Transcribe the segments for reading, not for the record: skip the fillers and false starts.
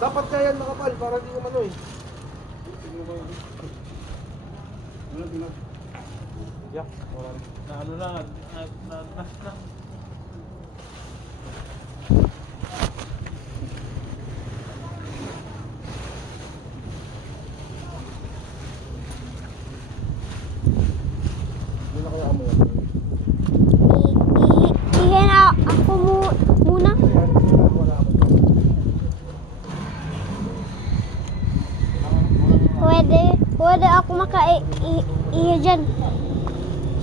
Dapat kaya yan nakapal para di naman eh. Yeah, wala rin. Na ano na, na. Hindi na kaya amoy. Ihin ako muna. Wala ako. Pwede ako maka-ihi dyan.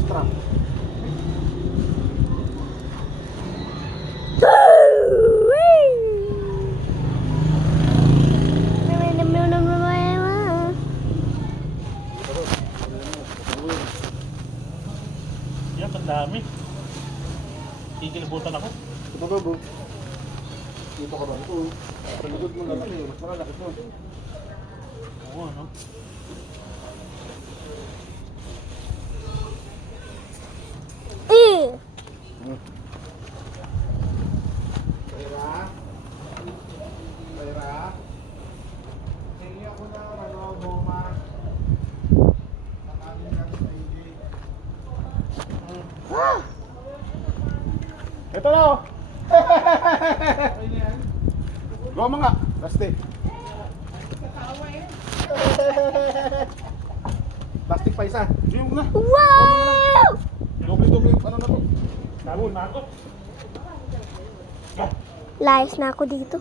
Strap. Yan, ang dami. Kikilibutan ako. Ito ba bro? Dito ka ba? Ito. Sa likod mo na lang eh. Mas malaki mo. Oo, ano? Pera? Pera? Hingi ako na goma. Nakanin natin sa IG. Ito na oh! Goma nga! Plastic! Plastic pa isa! Yung na! Wow! Doble-doble ano na to? Sabon na ako. Layas na ako dito.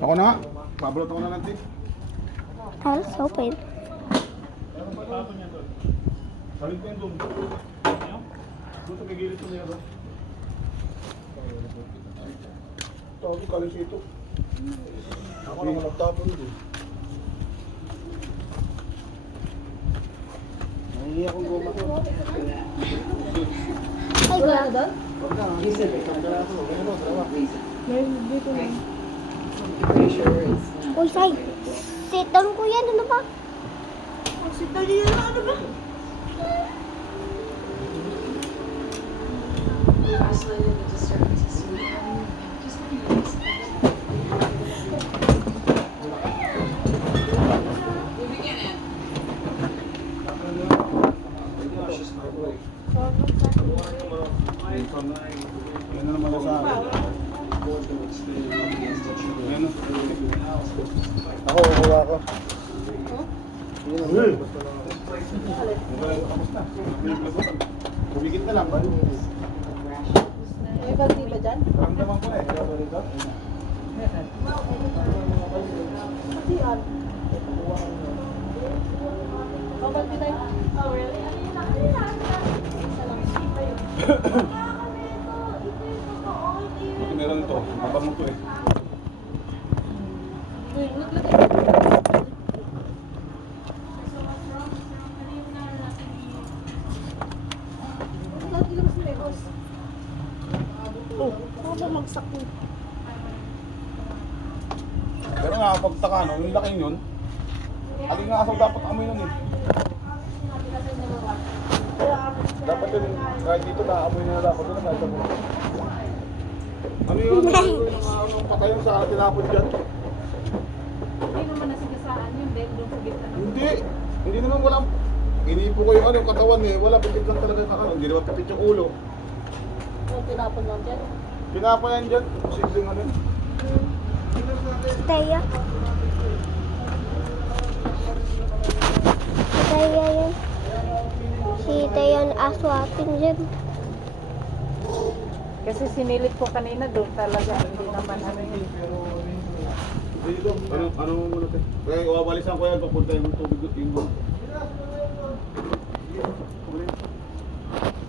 Ako na nga! Pabalot ako na lang tip. Let's open. Tapon niya doon. Saling ko yung doon. Doon sa may gilid ko na yan. Tawag ko kalis ito. Ako naman nagtapon doon. Nangingi akong goma ko. Ay, grabe. Wag na. Sandala ako. Ano ba? Dalawa. Uy, Sai. Sit down ko yan. Ano ba? Sit down yan, ano ba? Isolated the disturbances. Just moving in. Yan na naman sa akin. Yan na. Ako, kuha ko. Yun ang basta lang ako. Kamusta? Kumikit na lang ba? May balti ba dyan? Ramdaman ko na eh. Kaya ba dito? Kasi yan. Oh, balti tayo. Oh, really? Buti meron ito. Mabango to eh. Oh, ako ba magsakit? Pero nakakapagtaka no, yung laki yun. Alin nga asaw dapat amoy nun eh. Dapat yun, kahit dito naamoy na dapat yun, kahit amoy. Ano yun? Nung patayon sa tinapon dyan? Hindi naman nasigasaan yun, dahil doon sa gitna ng... Hindi naman walang... Inipo ko yung ano, yung katawan eh, wala, pitit lang talaga yung katawan. Hindi naman pitit yung ulo. Yung tinapon lang dyan. Pinapa yan dyan, posibleng ano yun. Si Taya. Si Taya yun. Si Taya ang aswatin dyan. Kasi sinilip ko kanina doon talaga. Hindi naman ano yun. Dito, ano muna tayo? Kaya iwawalisan ko yan, papunta yung tubig at tinggo.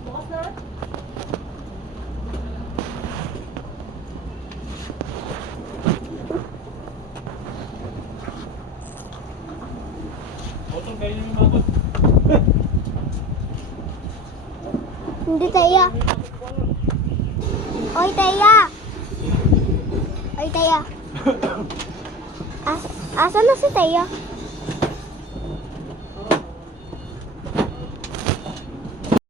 Bukas na rin? Otong kayo yung magot. Hindi Taya. Oy Taya. Oy Taya. Asa na si Taya?